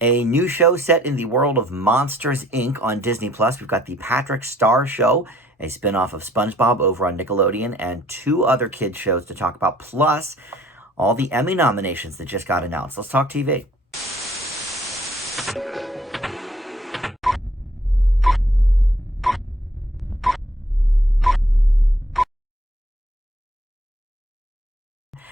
A new show set in the world of Monsters Inc. on Disney Plus. We've got the Patrick Star Show, a spinoff of SpongeBob over on Nickelodeon, and two other kids shows to talk about, plus all the Emmy nominations that just got announced. Let's talk TV.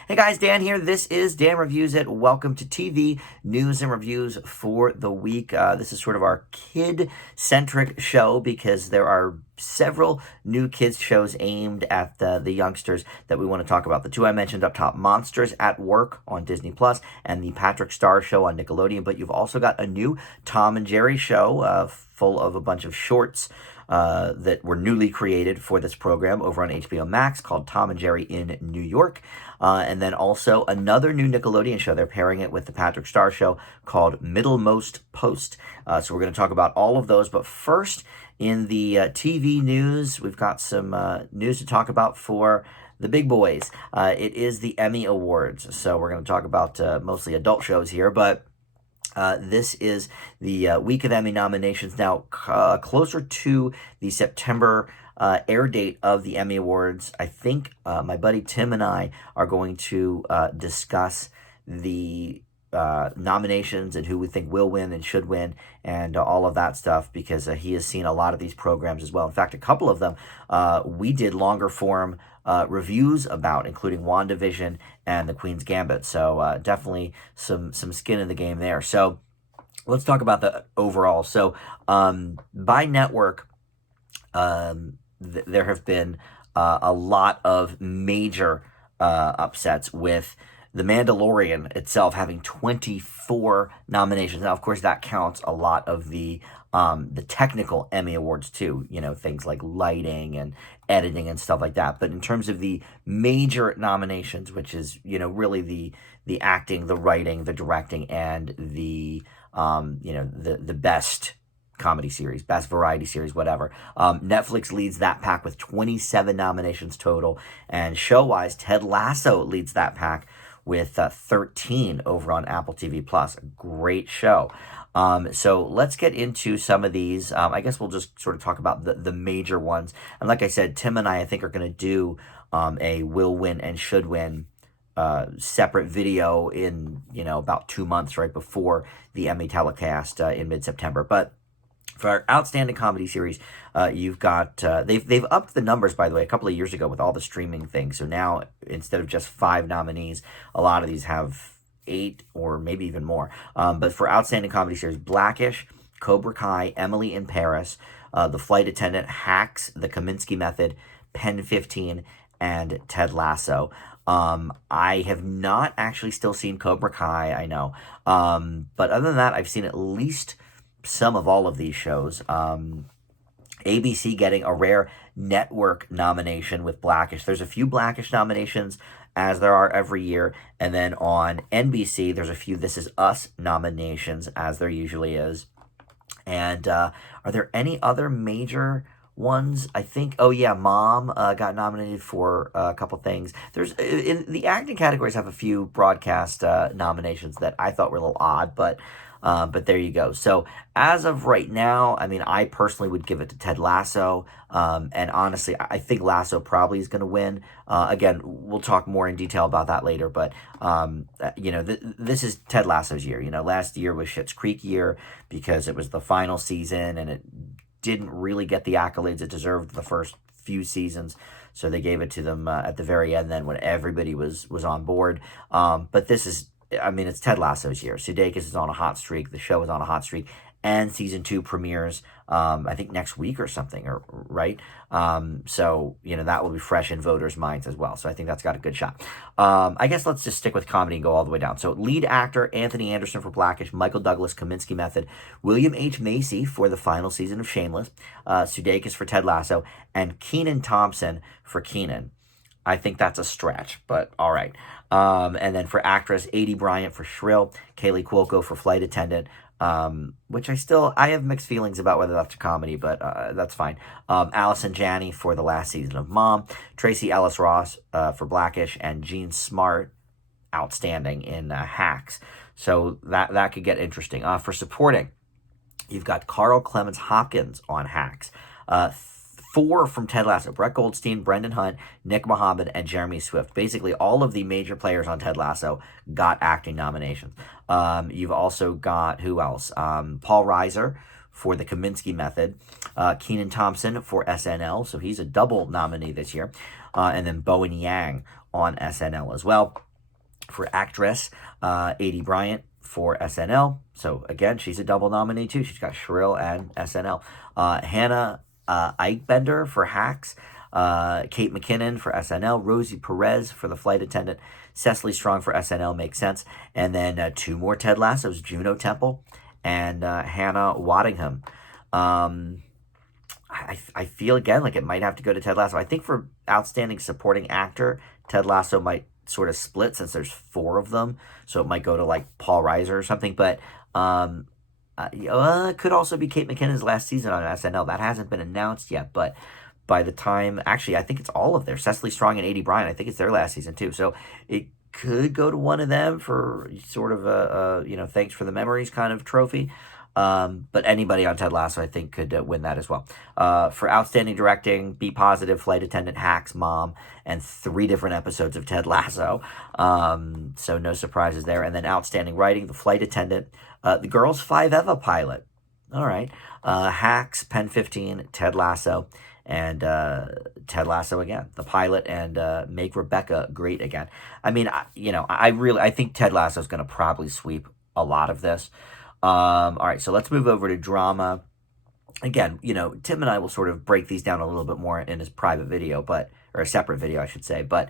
Hey guys, Dan here. This is Dan Reviews It. Welcome to TV news and reviews for the week. This is sort of our kid-centric show because there are several new kids shows aimed at the youngsters that we want to talk about. The two I mentioned up top, Monsters at Work on Disney Plus and the Patrick Star Show on Nickelodeon. But you've also got a new Tom and Jerry show full of a bunch of shorts that were newly created for this program over on HBO Max called Tom and Jerry in New York. And then also another new Nickelodeon show. They're pairing it with the Patrick Star Show called Middlemost Post. So we're going to talk about all of those. But first, in the TV news, we've got some news to talk about for the big boys. It is the Emmy Awards. So we're going to talk about mostly adult shows here, but this is the week of Emmy nominations. Now, closer to the September air date of the Emmy Awards, I think my buddy Tim and I are going to discuss the nominations and who we think will win and should win and all of that stuff because he has seen a lot of these programs as well. In fact, a couple of them we did longer form reviews about, including WandaVision and The Queen's Gambit. So definitely some skin in the game there. So let's talk about the overall. So by network, there have been a lot of major upsets with The Mandalorian itself having 24 nominations. Now, of course, that counts a lot of the technical Emmy Awards too, you know, things like lighting and editing and stuff like that. But in terms of the major nominations, which is, you know, really the acting, the writing, the directing, and the the best comedy series, best variety series, whatever. Netflix leads that pack with 27 nominations total, and show-wise, Ted Lasso leads that pack with 13 over on Apple TV Plus. Great show. So let's get into some of these. I guess we'll just sort of talk about the major ones. And like I said, Tim and I think, are going to do a will win and should win separate video in, about 2 months right before the Emmy telecast in mid-September. But for our outstanding comedy series, you've got they've upped the numbers, by the way, a couple of years ago with all the streaming things. So now, instead of just 5 nominees, a lot of these have 8 or maybe even more. But for outstanding comedy series, Blackish, Cobra Kai, Emily in Paris, The Flight Attendant, Hacks, The Kominsky Method, Pen 15, and Ted Lasso. I have not actually still seen Cobra Kai, I know. But other than that, I've seen at least some of all of these shows. ABC getting a rare network nomination with Blackish. There's a few Blackish nominations, as there are every year. And then on NBC, there's a few This Is Us nominations, as there usually is. And are there any other major ones? I think, oh yeah, Mom got nominated for a couple things. There's in the acting categories have a few broadcast nominations that I thought were a little odd, but there you go. So as of right now, I mean, I personally would give it to Ted Lasso. And honestly, I think Lasso probably is going to win. Again, we'll talk more in detail about that later. But, this is Ted Lasso's year. Last year was Schitt's Creek year because it was the final season and it didn't really get the accolades it deserved the first few seasons. So they gave it to them at the very end then when everybody was on board. But this is, it's Ted Lasso's year. Sudeikis is on a hot streak. The show is on a hot streak. And season 2 premieres, I think, next week or something, right? So, that will be fresh in voters' minds as well. So I think that's got a good shot. I guess let's just stick with comedy and go all the way down. So lead actor, Anthony Anderson for Blackish, Michael Douglas, Kominsky Method, William H. Macy for the final season of Shameless, Sudeikis for Ted Lasso, and Kenan Thompson for Kenan. I think that's a stretch, but all right. And then for actress, Aidy Bryant for Shrill, Kaylee Cuoco for Flight Attendant, which I have mixed feelings about whether that's a comedy, but that's fine. Allison Janney for the last season of Mom, Tracy Ellis Ross for Blackish, and Jean Smart, outstanding in Hacks. So that could get interesting. For supporting, you've got Carl Clemens Hopkins on Hacks. 4 from Ted Lasso: Brett Goldstein, Brendan Hunt, Nick Mohammed, and Jeremy Swift. Basically, all of the major players on Ted Lasso got acting nominations. You've also got, who else? Paul Reiser for The Kaminsky Method. Kenan Thompson for SNL, so he's a double nominee this year. And then Bowen Yang on SNL as well. For actress, Aidy Bryant for SNL. So again, she's a double nominee too. She's got Shrill and SNL. Hannah Eichbender for Hacks. Kate McKinnon for SNL. Rosie Perez for The Flight Attendant. Cecily Strong for SNL, makes sense. And then 2 more Ted Lassos, Juno Temple and Hannah Waddingham. I feel again like it might have to go to Ted Lasso. I think for Outstanding Supporting Actor, Ted Lasso might sort of split since there's 4 of them, so it might go to like Paul Reiser or something. But it could also be Kate McKinnon's last season on SNL. That hasn't been announced yet, but by the time, actually, I think it's all of theirs. Cecily Strong and Aidy Bryant, I think it's their last season too. So it could go to one of them for sort of a thanks for the memories kind of trophy. But anybody on Ted Lasso, I think, could win that as well. For Outstanding Directing, Be Positive, Flight Attendant, Hacks, Mom, and 3 different episodes of Ted Lasso. So no surprises there. And then Outstanding Writing, The Flight Attendant, The Girls 5 Eva pilot. All right. Hacks, Pen 15, Ted Lasso, and Ted Lasso again, the pilot, and Make Rebecca Great Again. I mean, I think Ted Lasso is going to probably sweep a lot of this. All right, so let's move over to drama. Again, Tim and I will sort of break these down a little bit more in his private video, or a separate video, I should say, but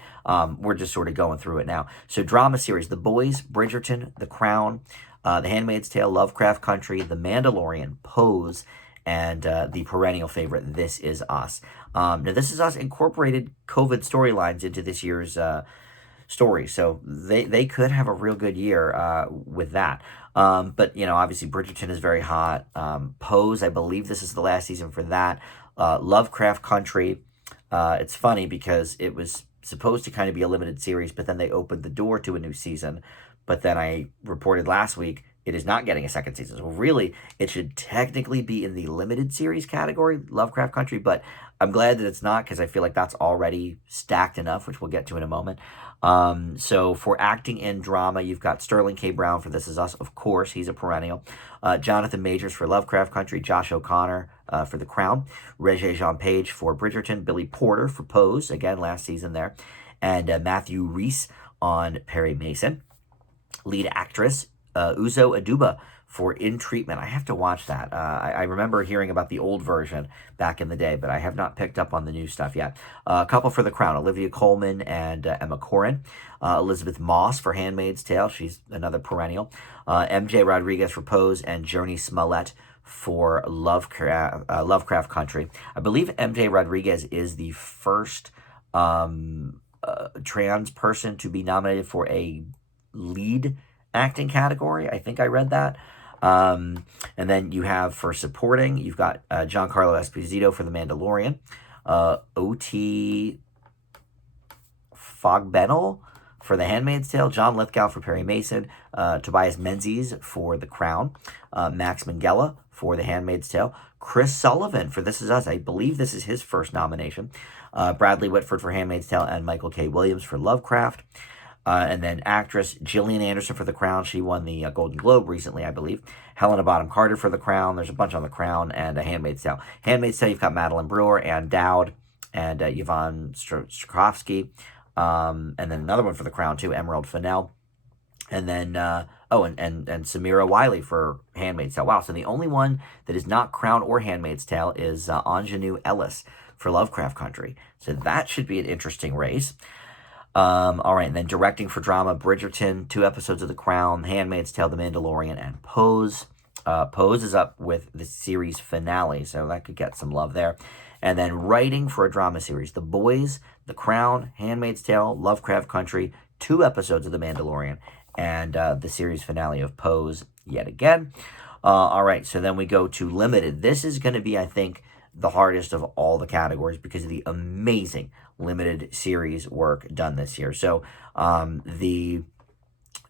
we're just sort of going through it now. So drama series: The Boys, Bridgerton, The Crown, The Handmaid's Tale, Lovecraft Country, The Mandalorian, Pose, and the perennial favorite, This Is Us. Now, This Is Us incorporated COVID storylines into this year's story, so they could have a real good year with that. But obviously Bridgerton is very hot. Pose, I believe this is the last season for that. Lovecraft Country, it's funny because it was supposed to kind of be a limited series, but then they opened the door to a new season. But then I reported last week it is not getting a second season. So really, it should technically be in the limited series category, Lovecraft Country, but I'm glad that it's not, because I feel like that's already stacked enough, which we'll get to in a moment. So for acting in drama, you've got Sterling K. Brown for This Is Us. Of course, he's a perennial. Jonathan Majors for Lovecraft Country. Josh O'Connor for The Crown. Regé-Jean Page for Bridgerton. Billy Porter for Pose, again, last season there. And Matthew Rhys on Perry Mason. Lead actress, Uzo Aduba for In Treatment. I have to watch that. I remember hearing about the old version back in the day, but I have not picked up on the new stuff yet. A couple for The Crown: Olivia Colman and Emma Corrin. Elizabeth Moss for Handmaid's Tale. She's another perennial. MJ Rodriguez for Pose, and Jurnee Smollett for Lovecraft Country. I believe MJ Rodriguez is the first trans person to be nominated for a lead acting category. I think I read that. And then you have for supporting, you've got Giancarlo Esposito for The Mandalorian, O.T. Fogbenel for The Handmaid's Tale, John Lithgow for Perry Mason, Tobias Menzies for The Crown, Max Minghella for The Handmaid's Tale, Chris Sullivan for This Is Us. I believe this is his first nomination. Bradley Whitford for Handmaid's Tale, and Michael K. Williams for Lovecraft. And then actress Gillian Anderson for The Crown. She won the Golden Globe recently, I believe. Helena Bonham Carter for The Crown. There's a bunch on The Crown, and Handmaid's Tale. Handmaid's Tale, you've got Madeline Brewer, Ann Dowd, and Yvonne Strahovski. And then another one for The Crown, too, Emerald Fennell. And then, and Samira Wiley for Handmaid's Tale. Wow, so the only one that is not Crown or Handmaid's Tale is Ingenue Ellis for Lovecraft Country. So that should be an interesting race. All right, and then directing for drama: Bridgerton, 2 episodes of The Crown, Handmaid's Tale, The Mandalorian, and Pose. Pose is up with the series finale, so that could get some love there. And then writing for a drama series: The Boys, The Crown, Handmaid's Tale, Lovecraft Country, 2 episodes of The Mandalorian, and the series finale of Pose yet again. All right, so then we go to limited. This is going to be, I think, the hardest of all the categories because of the amazing limited series work done this year. So the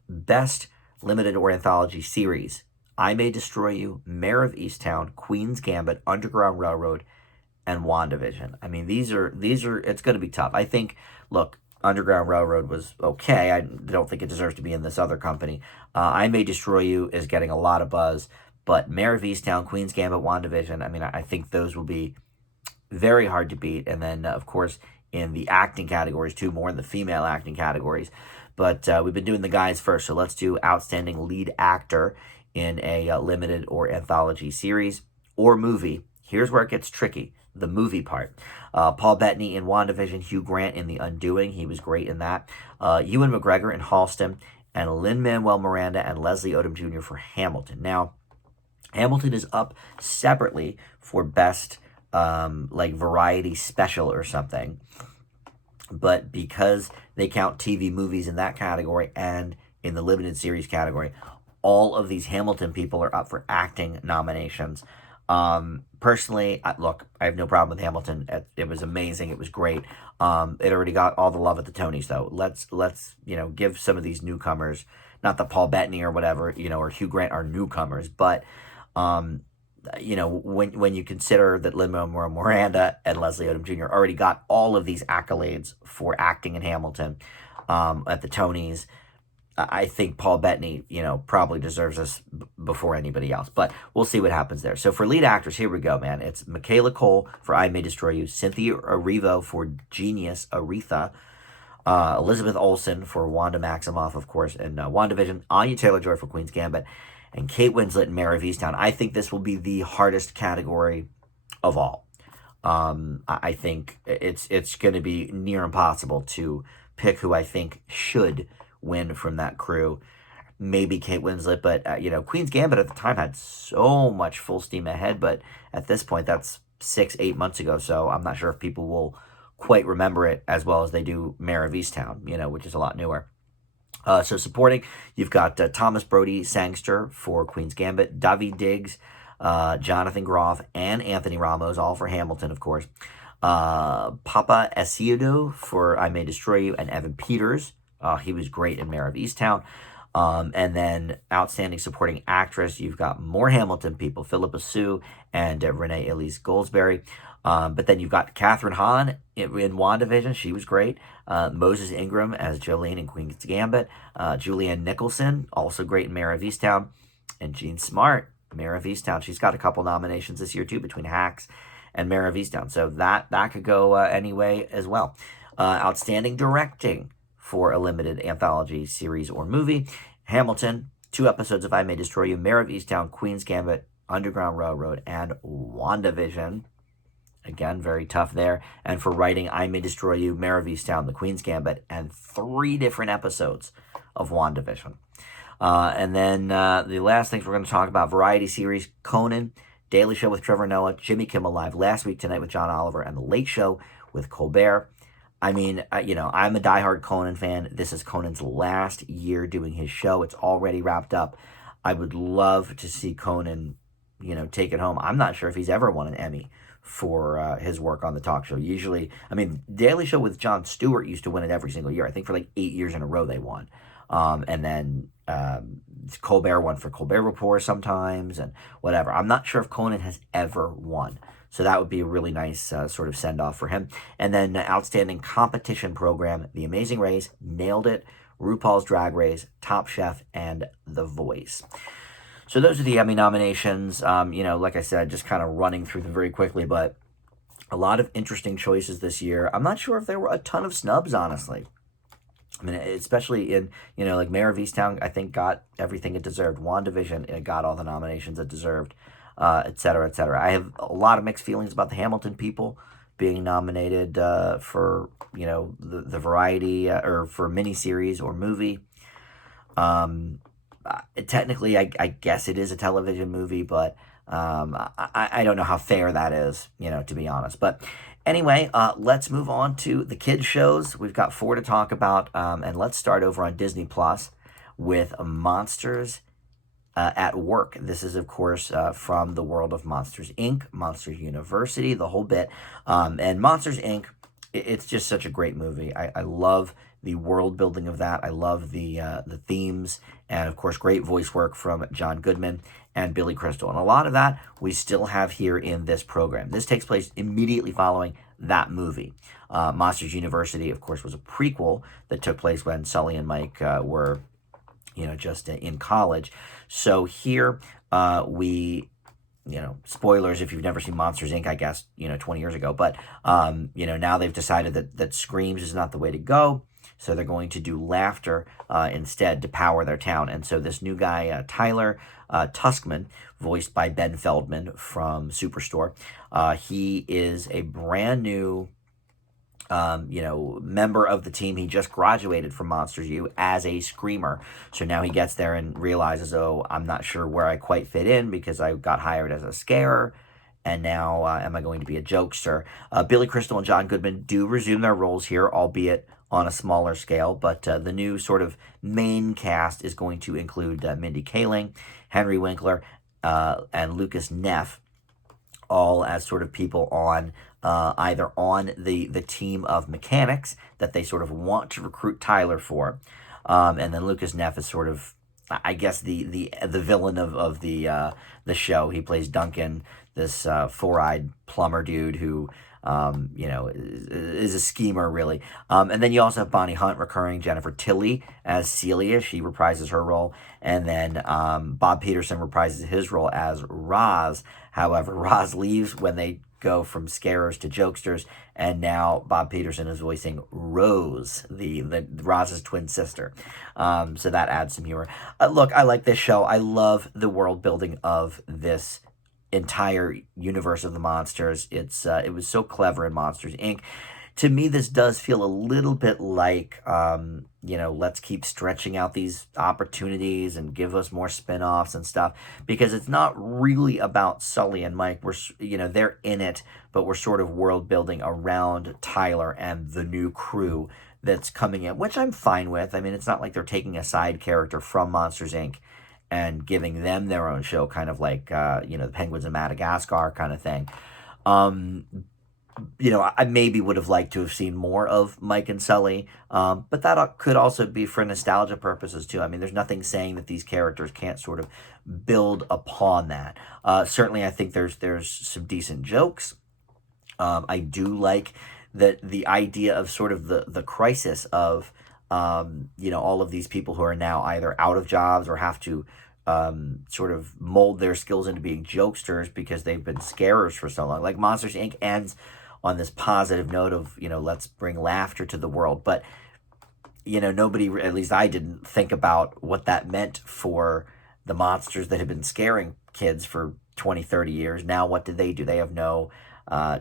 best limited or anthology series. I May Destroy You, Mayor of Easttown, Queen's Gambit, Underground Railroad, and WandaVision. I mean, these are it's going to be tough. I think, look, Underground Railroad was okay. I don't think it deserves to be in this other company. I May Destroy You is getting a lot of buzz, but Mayor of Easttown, Queen's Gambit, WandaVision, I mean, I think those will be very hard to beat. And then, of course, in the acting categories, too, more in the female acting categories. But we've been doing the guys first, so let's do Outstanding Lead Actor in a limited or anthology series or movie. Here's where it gets tricky, the movie part. Paul Bettany in WandaVision, Hugh Grant in The Undoing. He was great in that. Ewan McGregor in Halston, and Lin-Manuel Miranda and Leslie Odom Jr. for Hamilton. Now, Hamilton is up separately for best like variety special or something. But because they count TV movies in that category and in the limited series category, all of these Hamilton people are up for acting nominations. Personally, look, I have no problem with Hamilton. It was amazing. It was great. It already got all the love at the Tonys, though. Let's give some of these newcomers, not that Paul Bettany or whatever, or Hugh Grant are newcomers, but when you consider that Lin-Manuel Miranda and Leslie Odom Jr. already got all of these accolades for acting in Hamilton at the Tonys, I think Paul Bettany, probably deserves this before anybody else. But we'll see what happens there. So for lead actors, here we go, man. It's Michaela Cole for I May Destroy You, Cynthia Erivo for Genius, Aretha, Elizabeth Olsen for Wanda Maximoff, of course, and WandaVision, Anya Taylor-Joy for Queen's Gambit, and Kate Winslet and Mayor of Easttown. I think this will be the hardest category of all. I think it's going to be near impossible to pick who I think should win from that crew. Maybe Kate Winslet, but Queen's Gambit at the time had so much full steam ahead, but at this point, that's 6-8 months ago, so I'm not sure if people will quite remember it as well as they do Mayor of Easttown, which is a lot newer. So supporting, you've got Thomas Brody Sangster for Queen's Gambit, Daveed Diggs, Jonathan Groff, and Anthony Ramos, all for Hamilton, of course. Papa Escovedo for I May Destroy You, and Evan Peters. He was great in Mayor of Easttown. And then Outstanding Supporting Actress, you've got more Hamilton people, Philippa Sue and Renee Elise Goldsberry. But then you've got Catherine Hahn in WandaVision. She was great. Moses Ingram as Jolene in Queen's Gambit. Julianne Nicholson, also great in Mayor of Easttown. And Jean Smart, Mayor of Easttown. She's got a couple nominations this year, too, between Hacks and Mayor of Easttown. So that could go any way as well. Outstanding Directing for a limited anthology series or movie. Hamilton, 2 episodes of I May Destroy You, Mayor of Easttown, Queen's Gambit, Underground Railroad, and WandaVision. Again, very tough there. And for writing, I May Destroy You, Mayor of Easttown, The Queen's Gambit, and 3 different episodes of WandaVision. And then the last things we're going to talk about, variety series, Conan, Daily Show with Trevor Noah, Jimmy Kimmel Live, Last Week Tonight with John Oliver, and The Late Show with Colbert. I mean, I'm a diehard Conan fan. This is Conan's last year doing his show. It's already wrapped up. I would love to see Conan, take it home. I'm not sure if he's ever won an Emmy for his work on the talk show. Usually, Daily Show with Jon Stewart used to win it every single year. I think for like 8 years in a row they won. And then Colbert won for Colbert Report sometimes and whatever. I'm not sure if Conan has ever won. So that would be a really nice sort of send-off for him. And then Outstanding Competition Program, The Amazing Race, Nailed It, RuPaul's Drag Race, Top Chef, and The Voice. So those are the Emmy nominations. Like I said, just kind of running through them very quickly, but a lot of interesting choices this year. I'm not sure if there were a ton of snubs, honestly. Especially in, like Mayor of Easttown, I think got everything it deserved. WandaVision, it got all the nominations it deserved. Et cetera, et cetera. I have a lot of mixed feelings about the Hamilton people being nominated for, the variety or for miniseries or movie. Technically, I guess it is a television movie, but I don't know how fair that is, to be honest. But anyway, let's move on to the kids' shows. We've got 4 to talk about, and let's start over on Disney Plus with Monsters at Work. This is, of course, from the world of Monsters, Inc., Monsters University, the whole bit. And Monsters, Inc., it's just such a great movie. I love world building of that. I love the themes, and of course, great voice work from John Goodman and Billy Crystal. And a lot of that we still have here in this program. This takes place immediately following that movie. Monsters University, of course, was a prequel that took place when Sully and Mike were, just in college. So here we, spoilers if you've never seen Monsters Inc., I guess, 20 years ago. But, now they've decided that Screams is not the way to go. So they're going to do laughter instead to power their town. And so this new guy, Tyler Tuskman, voiced by Ben Feldman from Superstore, he is a brand new member of the team. He just graduated from Monsters U as a screamer. So now he gets there and realizes, oh, I'm not sure where I quite fit in because I got hired as a scarer. And now am I going to be a jokester? Billy Crystal and John Goodman do resume their roles here, albeit on a smaller scale. But the new sort of main cast is going to include Mindy Kaling, Henry Winkler, and Lucas Neff, all as sort of people on either on the team of mechanics that they sort of want to recruit Tyler for, and then Lucas Neff is sort of, I guess, the villain of the show. He plays Duncan, this four-eyed plumber dude who is a schemer, really. And then you also have Bonnie Hunt recurring, Jennifer Tilly as Celia. She reprises her role. And then Bob Peterson reprises his role as Roz. However, Roz leaves when they go from scarers to jokesters, and now Bob Peterson is voicing Rose, the Roz's twin sister. So that adds some humor. Look, I like this show. I love the world building of this entire universe of the monsters. It was so clever in Monsters Inc. To me, this does feel a little bit like, let's keep stretching out these opportunities and give us more spin-offs and stuff, because it's not really about Sully and Mike. They're in it, but we're sort of world building around Tyler and the new crew that's coming in, which I'm fine with. I mean, it's not like they're taking a side character from Monsters Inc. and giving them their own show, kind of like, the Penguins of Madagascar kind of thing. I maybe would have liked to have seen more of Mike and Sully, but that could also be for nostalgia purposes too. I mean, there's nothing saying that these characters can't sort of build upon that. Certainly, I think there's some decent jokes. I do like that the idea of sort of the crisis of all of these people who are now either out of jobs or have to sort of mold their skills into being jokesters because they've been scarers for so long. Like Monsters Inc. ends on this positive note of, let's bring laughter to the world. But, nobody, at least I didn't think about what that meant for the monsters that have been scaring kids for 20, 30 years. Now, what do? They have no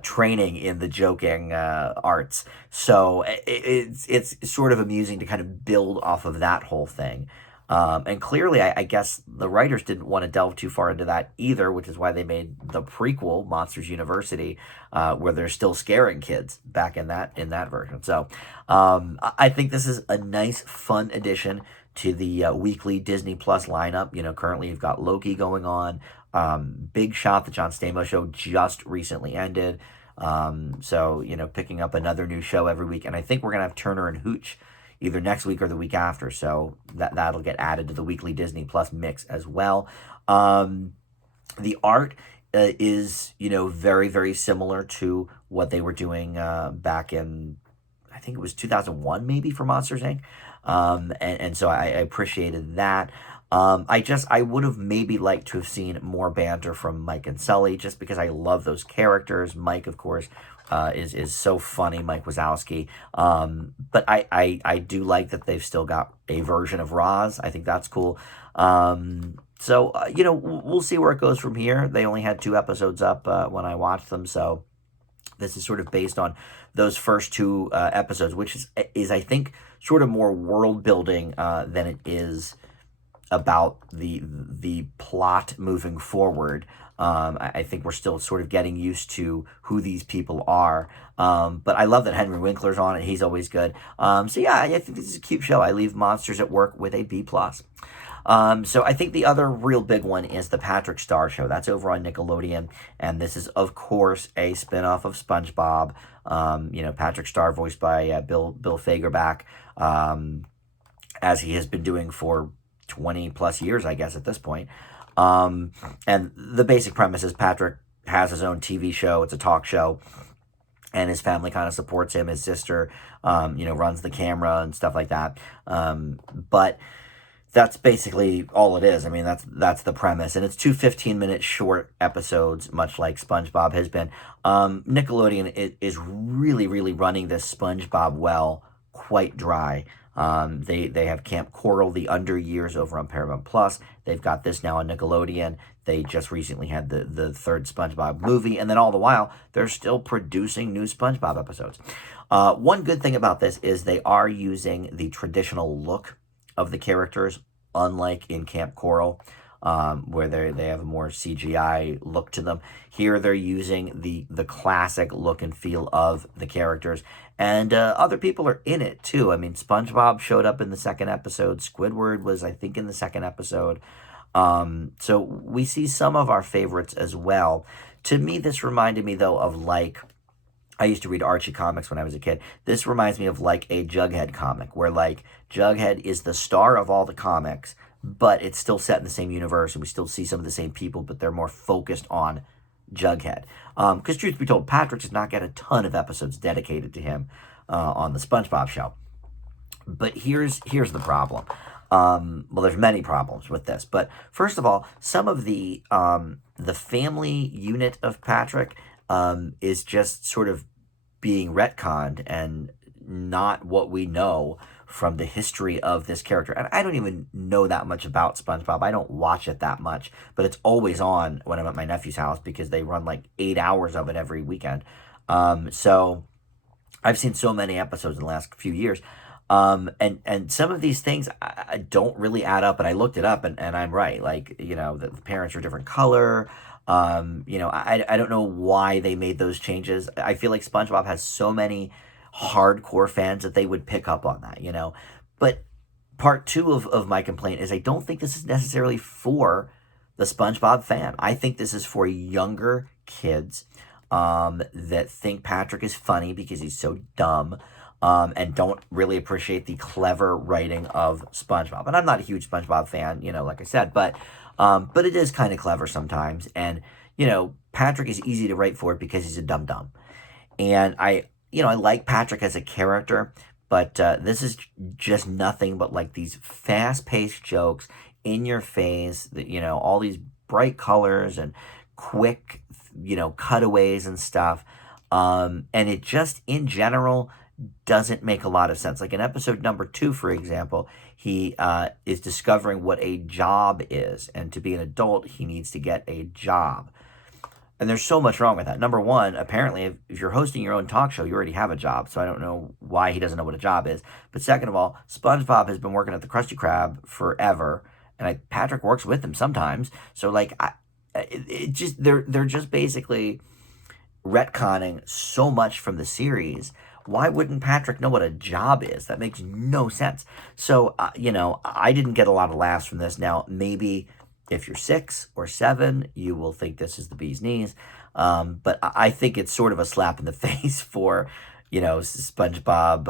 training in the joking arts. So it's sort of amusing to kind of build off of that whole thing. And clearly, I guess the writers didn't want to delve too far into that either, which is why they made the prequel, Monsters University, where they're still scaring kids back in that version. So I think this is a nice, fun addition to the weekly Disney Plus lineup. Currently you've got Loki going on. Big Shot, the John Stamos show, just recently ended. So, picking up another new show every week. And I think we're going to have Turner and Hooch either next week or the week after. So that'll get added to the weekly Disney Plus mix as well. The art is, very, very similar to what they were doing back in, I think it was 2001 maybe, for Monsters Inc. And so I appreciated that. I would have maybe liked to have seen more banter from Mike and Sully, just because I love those characters. Mike, of course, is so funny, Mike Wazowski. But I do like that they've still got a version of Roz. I think that's cool. So we'll see where it goes from here. They only had 2 episodes up when I watched them, so this is sort of based on those first 2 episodes, which is I think sort of more world building than it is about the plot moving forward. I think we're still sort of getting used to who these people are. But I love that Henry Winkler's on it. He's always good. So yeah, I think this is a cute show. I leave Monsters at Work with a B+. So I think the other real big one is the Patrick Star Show. That's over on Nickelodeon, and this is of course a spinoff of SpongeBob. Patrick Star voiced by Bill Fagerback, as he has been doing for 20 plus years, I guess, at this point. And the basic premise is Patrick has his own TV show. It's a talk show, and his family kind of supports him. His sister, runs the camera and stuff like that. But that's basically all it is. I mean, that's the premise, and it's two 15-minute short episodes, much like SpongeBob has been. Nickelodeon is really, really running this SpongeBob well quite dry. They have Camp Coral, the Under Years, over on Paramount Plus. They've got this now on Nickelodeon. They just recently had the third SpongeBob movie, and then all the while they're still producing new SpongeBob episodes. One good thing about this is they are using the traditional look of the characters, unlike in Camp Coral, where they have a more CGI look to them. Here they're using the classic look and feel of the characters, and other people are in it too. I mean, SpongeBob showed up in the second episode. Squidward was, I think, in the second episode. So we see some of our favorites as well. To me, this reminded me though of, like, I used to read Archie comics when I was a kid. This reminds me of like a Jughead comic, where like Jughead is the star of all the comics, but it's still set in the same universe, and we still see some of the same people, but they're more focused on Jughead. Because truth be told, Patrick does not get a ton of episodes dedicated to him on the SpongeBob show. But here's the problem. Well, there's many problems with this, but first of all, some of the family unit of Patrick is just sort of being retconned and not what we know from the history of this character. And I don't even know that much about SpongeBob. I don't watch it that much, but it's always on when I'm at my nephew's house because they run like 8 hours of it every weekend. So I've seen so many episodes in the last few years. And some of these things I don't really add up, and I looked it up, and I'm right. Like, the parents are a different color. I don't know why they made those changes. I feel like SpongeBob has so many hardcore fans that they would pick up on that. But part two of my complaint is I don't think this is necessarily for the SpongeBob fan. I think this is for younger kids that think Patrick is funny because he's so dumb. And don't really appreciate the clever writing of SpongeBob. And I'm not a huge SpongeBob fan, like I said, but it is kind of clever sometimes. And, Patrick is easy to write for because he's a dum-dum. And I like Patrick as a character, but this is just nothing but like these fast-paced jokes in your face, that, all these bright colors and quick, cutaways and stuff. And it just, in general, doesn't make a lot of sense. Like in episode number 2, for example, he is discovering what a job is, and to be an adult, he needs to get a job. And there's so much wrong with that. Number one, apparently, if you're hosting your own talk show, you already have a job, so I don't know why he doesn't know what a job is. But second of all, SpongeBob has been working at the Krusty Krab forever, and Patrick works with him sometimes. So like, they're just basically retconning so much from the series. Why wouldn't Patrick know what a job is? That makes no sense. So, I didn't get a lot of laughs from this. Now, maybe if you're 6 or 7, you will think this is the bee's knees. But I think it's sort of a slap in the face for, SpongeBob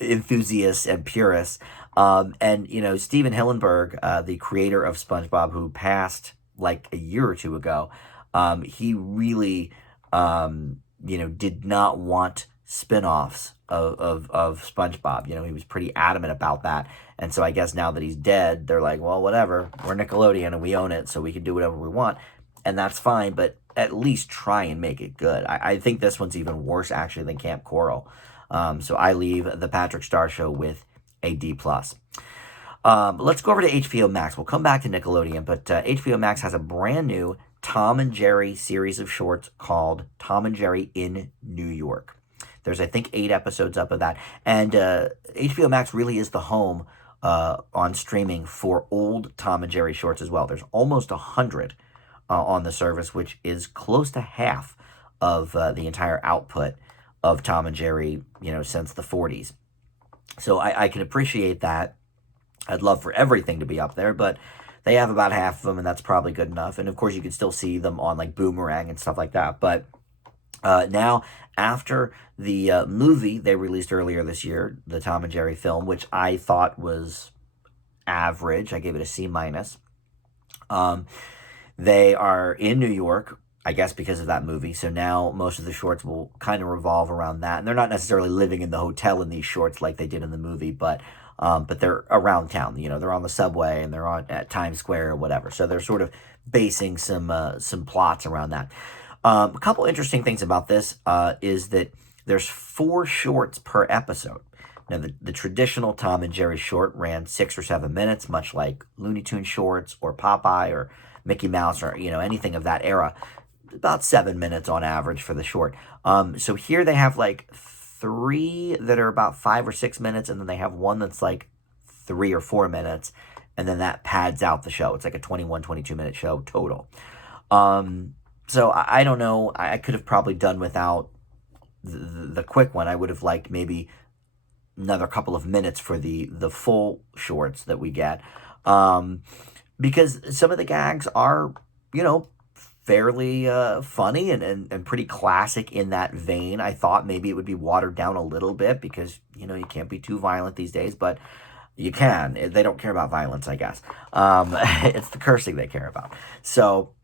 enthusiasts and purists. And Steven Hillenburg, the creator of SpongeBob, who passed like a year or two ago, he really... did not want spin-offs of SpongeBob. He was pretty adamant about that. And so I guess now that he's dead, they're like, well, whatever. We're Nickelodeon and we own it, so we can do whatever we want. And that's fine, but at least try and make it good. I think this one's even worse, actually, than Camp Coral. So I leave the Patrick Star Show with a D+. Let's go over to HBO Max. We'll come back to Nickelodeon, but HBO Max has a brand new Tom and Jerry series of shorts called Tom and Jerry in New York. There's, I think, 8 episodes up of that. And HBO Max really is the home on streaming for old Tom and Jerry shorts as well. There's almost 100 on the service, which is close to half of the entire output of Tom and Jerry, since the 40s. So I can appreciate that. I'd love for everything to be up there, but they have about half of them, and that's probably good enough. And of course, you can still see them on like Boomerang and stuff like that. But now, after the movie they released earlier this year, the Tom and Jerry film, which I thought was average, I gave it a C minus. Um, they are in New York, I guess because of that movie. So now most of the shorts will kind of revolve around that, and they're not necessarily living in the hotel in these shorts like they did in the movie, but they're around town. You know, they're on the subway and they're on at Times Square or whatever. So they're sort of basing some plots around that. A couple interesting things about this is that there's 4 shorts per episode. Now, the traditional Tom and Jerry short ran 6 or 7 minutes, much like Looney Tunes shorts or Popeye or Mickey Mouse or anything of that era. About 7 minutes on average for the short. So here they have like 3 that are about 5 or 6 minutes, and then they have one that's like 3 or 4 minutes, and then that pads out the show. It's like a 21, 22 minute show total. So I don't know. I could have probably done without the quick one. I would have liked maybe another couple of minutes for the full shorts that we get, because some of the gags are fairly funny and pretty classic in that vein. I thought maybe it would be watered down a little bit because you can't be too violent these days, but you can. They don't care about violence, I guess. It's the cursing they care about. So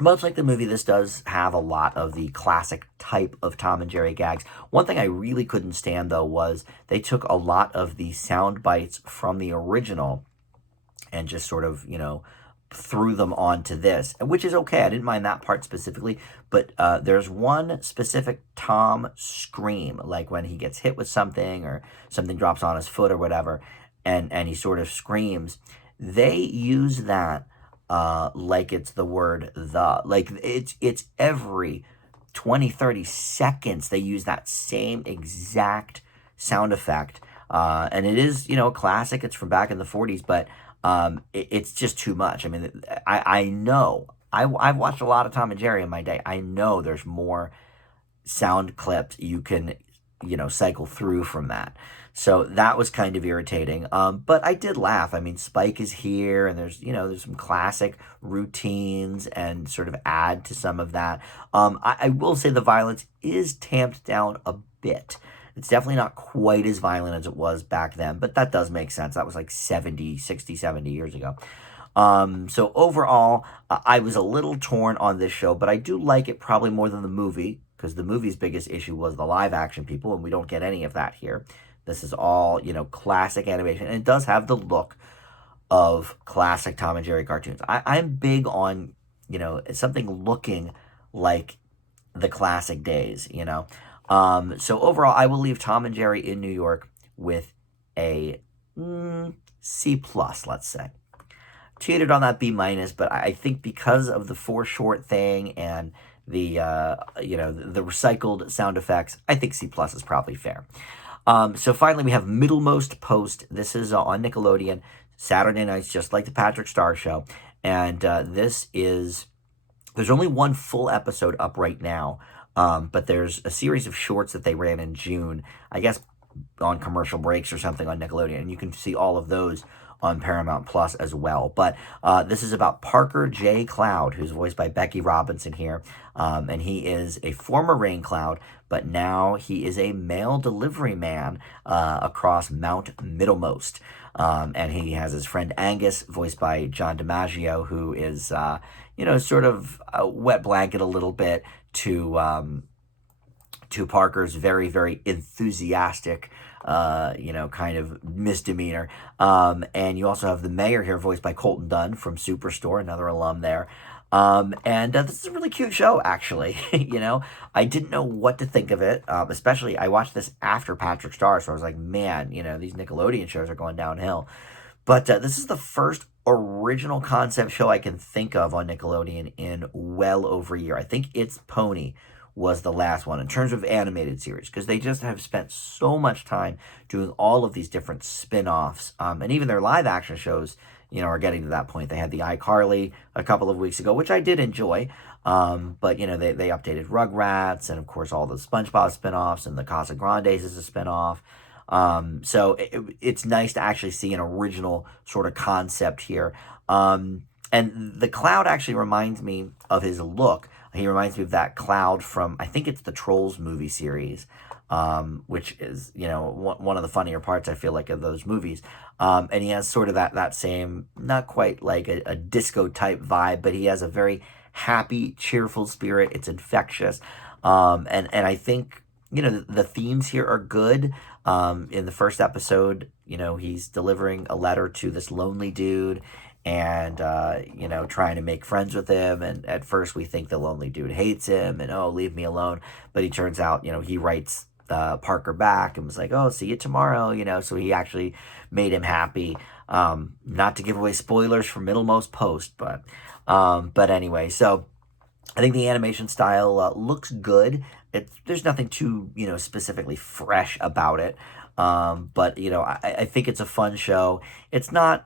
much like the movie, this does have a lot of the classic type of Tom and Jerry gags. One thing I really couldn't stand, though, was they took a lot of the sound bites from the original and just sort of, threw them onto this, which is okay. I didn't mind that part specifically, but there's one specific Tom scream, like when he gets hit with something or something drops on his foot or whatever, and he sort of screams. They use that like it's the word the. Like it's every 20, 30 seconds they use that same exact sound effect. And it is, a classic. It's from back in the 40s, but it's just too much. I mean, I know. I've watched a lot of Tom and Jerry in my day. I know there's more sound clips you can, cycle through from that. So that was kind of irritating. But I did laugh. I mean, Spike is here, and there's some classic routines and sort of add to some of that. I will say the violence is tamped down a bit. It's definitely not quite as violent as it was back then, but that does make sense. That was like 70 years ago. So overall, I was a little torn on this show, but I do like it probably more than the movie, because the movie's biggest issue was the live action people, and we don't get any of that here. This is all, classic animation, and it does have the look of classic Tom and Jerry cartoons. I'm big on, something looking like the classic days. So overall, I will leave Tom and Jerry in New York with a C plus, let's say. Cheated on that B minus, but I think because of the 4 short thing and the the recycled sound effects, I think C plus is probably fair. So finally, we have Middlemost Post. This is on Nickelodeon, Saturday nights, just like the Patrick Star Show. And there's only one full episode up right now, but there's a series of shorts that they ran in June, I guess on commercial breaks or something on Nickelodeon. And you can see all of those on Paramount Plus as well. But this is about Parker J. Cloud, who's voiced by Becky Robinson here. And he is a former Rain Cloud, but now he is a mail delivery man across Mount Middlemost. And he has his friend Angus, voiced by John DiMaggio, who is, sort of a wet blanket a little bit to Parker's very, very enthusiastic, kind of misdemeanor. And you also have the mayor here, voiced by Colton Dunn from Superstore, another alum there. And this is a really cute show, actually. I didn't know what to think of it. Especially, I watched this after Patrick Star, so I was like, man, these Nickelodeon shows are going downhill. But this is the first original concept show I can think of on Nickelodeon in well over a year. I think It's Pony was the last one in terms of animated series, because they just have spent so much time doing all of these different spin-offs, and even their live action shows are getting to that point. They had the iCarly a couple of weeks ago, which I did enjoy, but they updated Rugrats, and of course all the SpongeBob spin-offs, and the Casa Grandes is a spin-off. So it's nice to actually see an original sort of concept here. And the Cloud actually reminds me of his look. He reminds me of that Cloud from, I think it's the Trolls movie series, which is, one of the funnier parts, I feel like, of those movies. And he has sort of that same, not quite like a disco type vibe, but he has a very happy, cheerful spirit. It's infectious. And I think, the themes here are good. In the first episode, he's delivering a letter to this lonely dude and trying to make friends with him, and at first we think the lonely dude hates him and, oh, leave me alone, but he turns out, he writes Parker back and was like, oh, see you tomorrow, so he actually made him happy. Not to give away spoilers for Middlemost Post, but anyway, so I think the animation style looks good. There's nothing too, specifically fresh about it. But I think it's a fun show. It's not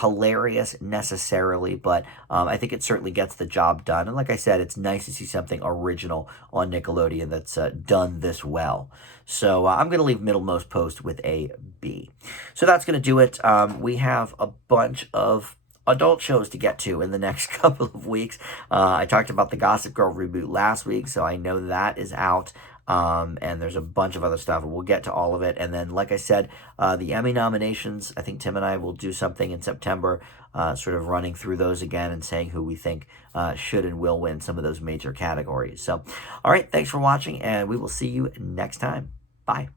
hilarious necessarily, but I think it certainly gets the job done. And like I said, it's nice to see something original on Nickelodeon that's done this well. So I'm going to leave Middlemost Post with a B. So that's going to do it. We have a bunch of adult shows to get to in the next couple of weeks. I talked about the Gossip Girl reboot last week, so I know that is out. And there's a bunch of other stuff. We'll get to all of it. And then, like I said, the Emmy nominations, I think Tim and I will do something in September, sort of running through those again and saying who we think should and will win some of those major categories. So, all right, thanks for watching, and we will see you next time. Bye.